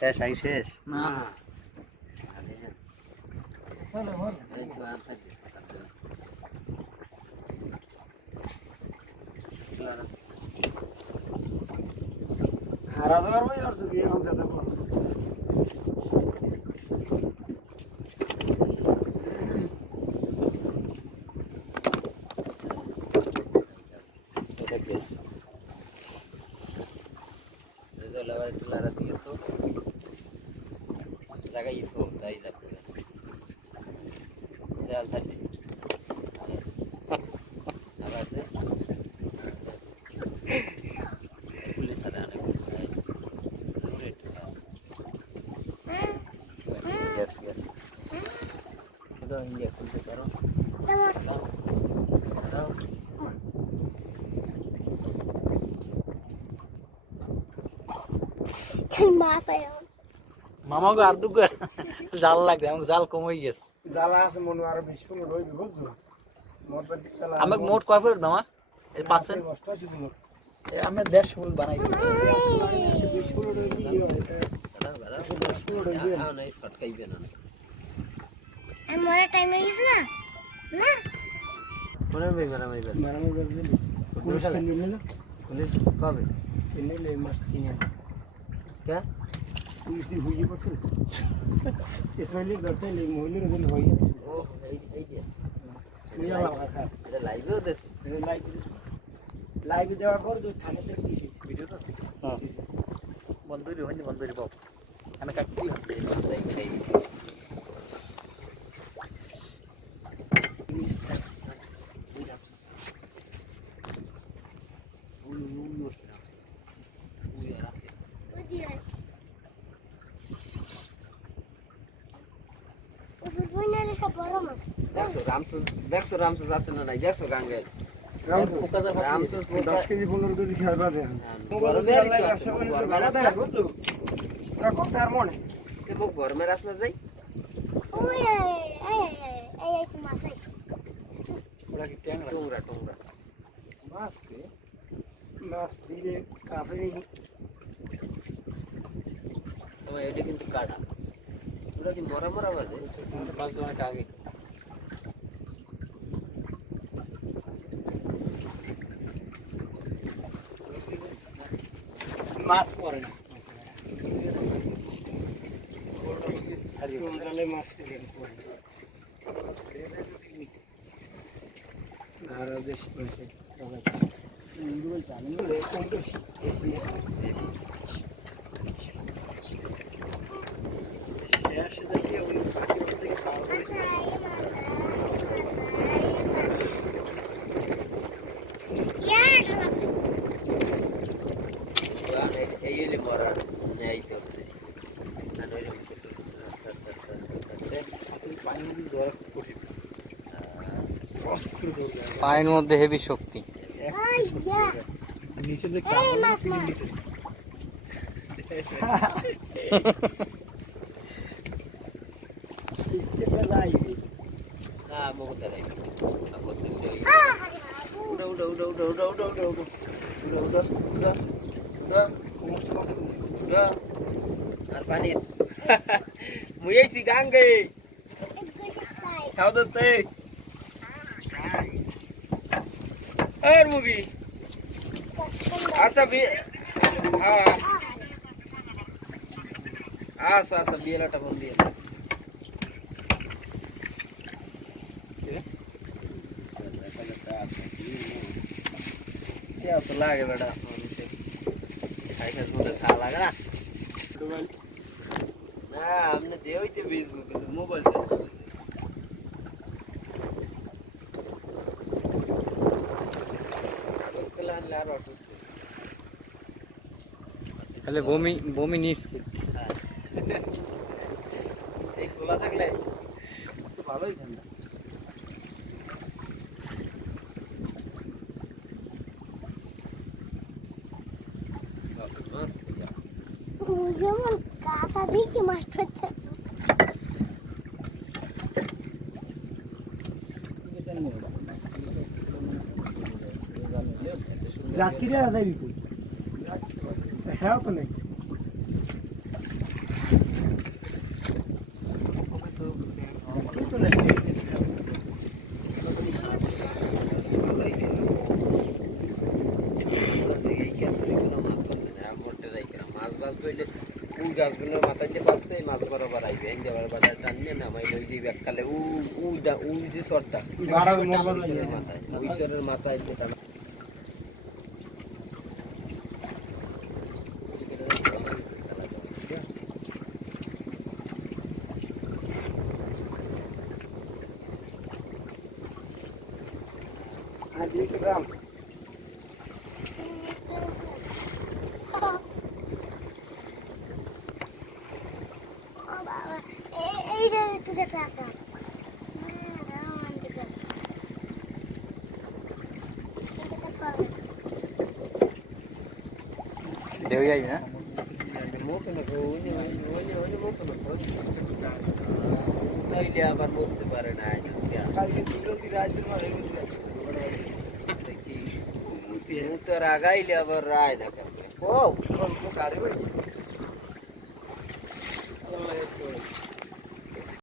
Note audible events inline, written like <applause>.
শেষ আই শেষ? না। চলো বল। আর হারা দেওয়ার ভাই আর কি এমন যেতে পারো Yes. জায়গায় ঈদ হোক তাই যাতে ছাড়বে আবার দাও ইন্ডিয়া খুলতে পারো। দাও। দাও। মাছ আয়া মামাকে আর দুগা জাল লাগছে আমাকে জাল কমে গেছে। জালা আছে মনে আরও বিশ পনেরো রইবি বুঝছ? আমাকে মোট কয় ফুট দামা এই পাঁচশো আমি দেড়শো ফুল বানাই মরা টাইম হয়ে গেছে না না কোনে ভাই মারা মাই বাস মারা কবে? কে? তিরিশ দিন হয়ে পড়ছে। ইসমাইলের দরকার নেই মহিলার ওজন হয়ে যাচ্ছে। লাইভে দেওয়ার পর দুই থানাতে ভিডিওটা বন্ধুরি হয়নি বন্ধুরি বাবু আমি কাকি Thank you. দেখছ রামসুস দেখছ রামসুস আছে না নাই? দেখছ গাঙ্গে? হ্যাঁ, গরমের আসনা যাই? টুংরা টুংরা। মাছকে মাছ দিলে কাফে এটা কিন্তু কাটা। ওটা কিন্তু মরা মরা বাজে? মাছ অনেক আগে। মাছ পড়ে না। মাছ পড়ে পায়ের মধ্যে হেভি শক্তি। আর পানি <laughs> মুয়েছি গাঙ্গে। How the thing? আর মুগি আচ্ছা বিয়ে হ্যাঁ। আচ্ছা আচ্ছা বিয়েলাটা বল দিয়ে লাগে বেটা। খাই খাস মধ্যে খা লাগে না। না আপনি দেওয়াইতে বেসবুক মোবাইল তাহলে বমি বমি নিশ্চিত। এই খোলা থাকলে তো ভালোই ঠান্ডা। যেমন কাঁচা দিকে মাছ ধরতে রাত্রিরে যাবি তুই হ্যাঁ তো নেই। মাথায় মাথাতে পারতে মাছ বরাবর আইবে এনে বরাবর টানিয়ে নামাই লই যাইবে এককালে উ উ যে সরটা মাথায় ওই সরের মাথায় যে টানা আর দুই গ্রাম ও বাবা এই- এইটা একটু দেখে আঁকা দেও যাবি না মতো না ওই যে ওই যে ওই যে ওই যে মতো না তাইলে